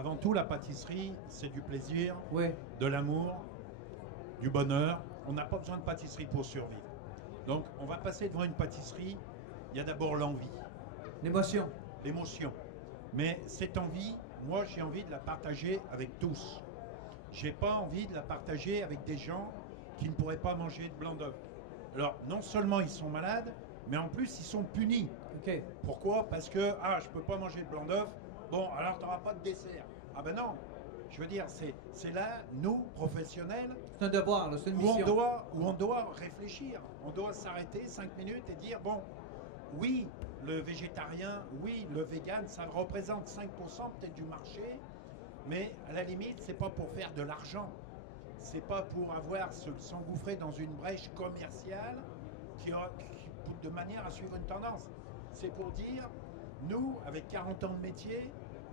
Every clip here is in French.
avant tout, la pâtisserie, c'est du plaisir, Oui. de l'amour, du bonheur. On n'a pas besoin de pâtisserie pour survivre. Donc, on va passer devant une pâtisserie. Il y a d'abord l'envie, L'émotion. l'émotion. Mais cette envie, moi, j'ai envie de la partager avec tous. J'ai pas envie de la partager avec des gens qui ne pourraient pas manger de blanc d'œuf. Alors, non seulement ils sont malades, mais en plus, ils sont punis. OK. Pourquoi? Parce que, je peux pas manger de blanc d'œuf, bon, alors tu n'auras pas de dessert. Ah ben non, je veux dire, c'est là, nous, professionnels, C'est un devoir, là, c'est une où mission. où on doit réfléchir. On doit s'arrêter 5 minutes et dire, bon, oui, le végétarien, oui, le vegan, ça représente 5% peut-être du marché, mais à la limite, c'est pas pour faire de l'argent. C'est pas pour s'engouffrer dans une brèche commerciale de manière à suivre une tendance. C'est pour dire, nous, avec 40 ans de métier,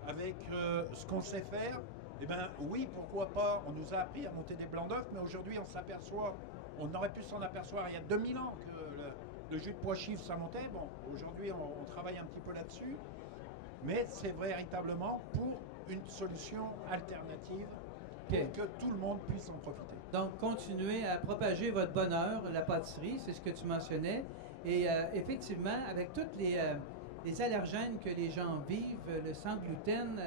avec ce qu'on sait faire, eh ben oui, pourquoi pas, on nous a appris à monter des blancs d'œufs, mais aujourd'hui on s'aperçoit, on aurait pu s'en apercevoir il y a 2000 ans que le jus de pois chiffre ça montait. Bon, aujourd'hui on travaille un petit peu là-dessus, mais c'est véritablement pour une solution alternative pour OK. que tout le monde puisse en profiter. Donc, continuez à propager votre bonheur, la pâtisserie, c'est ce que tu mentionnais. Et effectivement, avec tous les allergènes que les gens vivent, le sans gluten,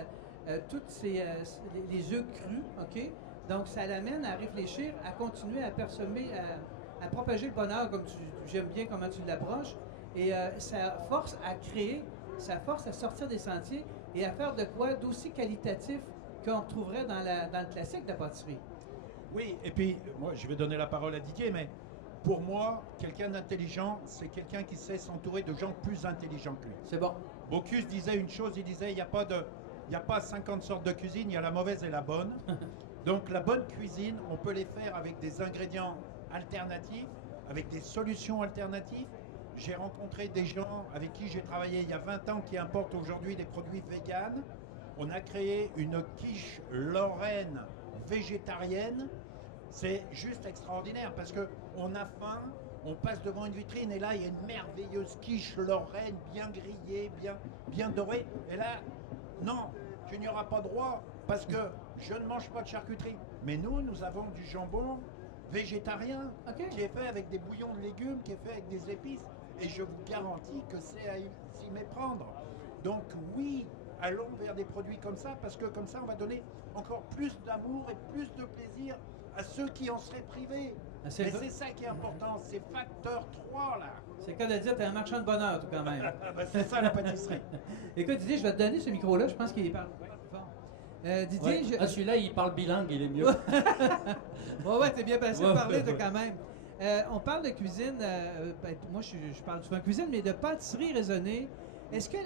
toutes les œufs crus, OK? Donc, ça l'amène à réfléchir, à continuer à à propager le bonheur, comme j'aime bien comment tu l'approches. Et ça force à créer, ça force à sortir des sentiers et à faire de quoi d'aussi qualitatif qu'on retrouverait dans le classique de la pâtisserie. Oui, et puis moi je vais donner la parole à Didier, mais pour moi, quelqu'un d'intelligent, c'est quelqu'un qui sait s'entourer de gens plus intelligents que lui. C'est bon. Bocuse disait une chose, il disait il n'y a pas 50 sortes de cuisine, il y a la mauvaise et la bonne. Donc la bonne cuisine, on peut les faire avec des ingrédients alternatifs, avec des solutions alternatives. J'ai rencontré des gens avec qui j'ai travaillé il y a 20 ans qui importent aujourd'hui des produits véganes. On a créé une quiche lorraine végétarienne. C'est juste extraordinaire parce qu'on a faim, on passe devant une vitrine et là il y a une merveilleuse quiche lorraine bien grillée, bien dorée. Et là, non, tu n'y auras pas droit parce que je ne mange pas de charcuterie. Mais nous avons du jambon végétarien qui est fait avec des bouillons de légumes, qui est fait avec des épices. Et je vous garantis que c'est à s'y méprendre. Donc oui, allons vers des produits comme ça, parce que comme ça, on va donner encore plus d'amour et plus de plaisir à ceux qui en seraient privés. Mais c'est ça qui est important, c'est facteur 3 là. C'est le cas de dire, t'es un marchand de bonheur, tout quand même. C'est ça la pâtisserie. Écoute, Didier, je vais te donner ce micro-là, je pense qu'il est fort. Didier, ouais. Celui-là, il parle bilingue, il est mieux. ouais, t'es bien passé de parler, toi, quand même. On parle de cuisine, moi je parle souvent de cuisine, mais de pâtisserie raisonnée. Est-ce que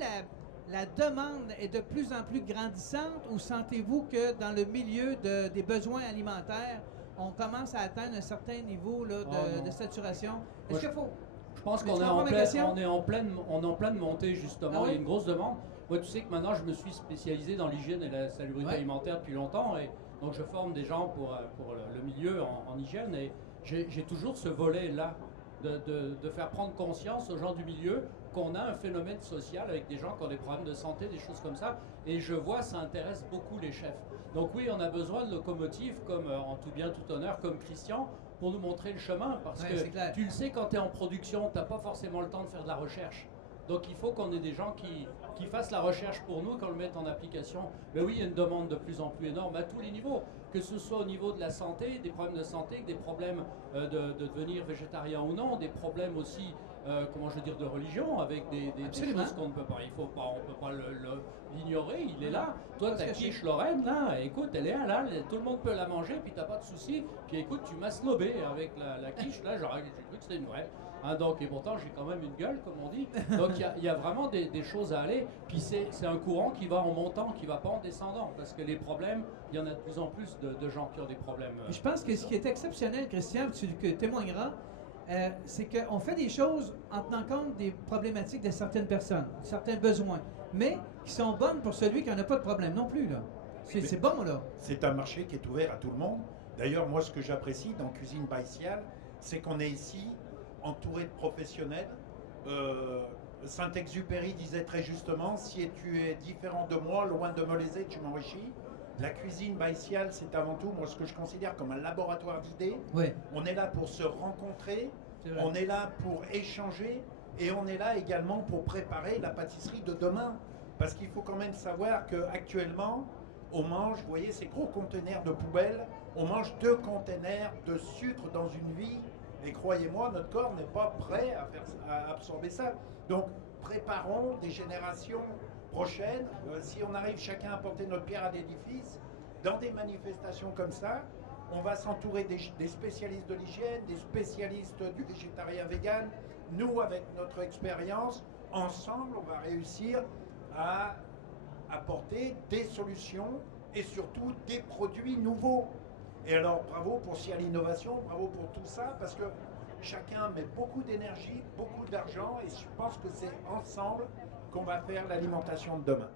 la demande est de plus en plus grandissante ou sentez-vous que dans le milieu des besoins alimentaires, on commence à atteindre un certain niveau là, de saturation? Est-ce qu'il faut... Je pense qu'on est en pleine montée, justement. Il y a une grosse demande. Moi, tu sais que maintenant, je me suis spécialisé dans l'hygiène et la salubrité alimentaire depuis longtemps. Et donc, je forme des gens pour le milieu en hygiène. Et j'ai toujours ce volet-là de faire prendre conscience aux gens du milieu qu'on a un phénomène social avec des gens qui ont des problèmes de santé, des choses comme ça. Et je vois, ça intéresse beaucoup les chefs. Donc oui, on a besoin de locomotives comme, en tout bien, tout honneur, comme Christian, pour nous montrer le chemin. Parce que tu le sais, quand tu es en production, tu n'as pas forcément le temps de faire de la recherche. Donc il faut qu'on ait des gens qui fassent la recherche pour nous, qu'on le mette en application. Mais oui, il y a une demande de plus en plus énorme à tous les niveaux, que ce soit au niveau de la santé, des problèmes de santé, des problèmes de devenir végétarien ou non, des problèmes aussi, comment je veux dire, de religion, avec des choses qu'on ne peut pas, on peut pas l'ignorer, il est là. Toi, ta quiche Lorraine, là, écoute, elle est là, tout le monde peut la manger, puis t'as pas de souci. Puis écoute, tu m'as snobé avec la quiche, là, j'ai cru que c'était une vraie. Hein, donc, et pourtant, j'ai quand même une gueule, comme on dit. Donc, il y a vraiment des choses à aller. Puis, c'est un courant qui va en montant, qui ne va pas en descendant. Parce que les problèmes, il y en a de plus en plus de gens qui ont des problèmes. Je pense que ce qui est exceptionnel, Christian, tu témoigneras, c'est qu'on fait des choses en tenant compte des problématiques de certaines personnes, certains besoins, mais qui sont bonnes pour celui qui n'en a pas de problème non plus. Là. C'est bon, là. C'est un marché qui est ouvert à tout le monde. D'ailleurs, moi, ce que j'apprécie dans Cuisine by Cial, c'est qu'on est ici entouré de professionnels Saint-Exupéry disait très justement, si tu es différent de moi, loin de me léser, tu m'enrichis. La cuisine baïtiale, c'est avant tout, moi, ce que je considère comme un laboratoire d'idées. Oui. On est là pour se rencontrer, on est là pour échanger, et on est là également pour préparer la pâtisserie de demain. Parce qu'il faut quand même savoir qu'actuellement, on mange, vous voyez, ces gros conteneurs de poubelle, on mange 2 conteneurs de sucre dans une vie, et croyez-moi, notre corps n'est pas prêt à absorber ça. Donc, préparons des générations prochaines. Si on arrive chacun à porter notre pierre à l'édifice, dans des manifestations comme ça, on va s'entourer des spécialistes de l'hygiène, des spécialistes du végétarien vegan. Nous, avec notre expérience, ensemble, on va réussir à apporter des solutions et surtout des produits nouveaux. Et alors, bravo pour SIA l'innovation, bravo pour tout ça, parce que chacun met beaucoup d'énergie, beaucoup d'argent, et je pense que c'est ensemble qu'on va faire l'alimentation de demain.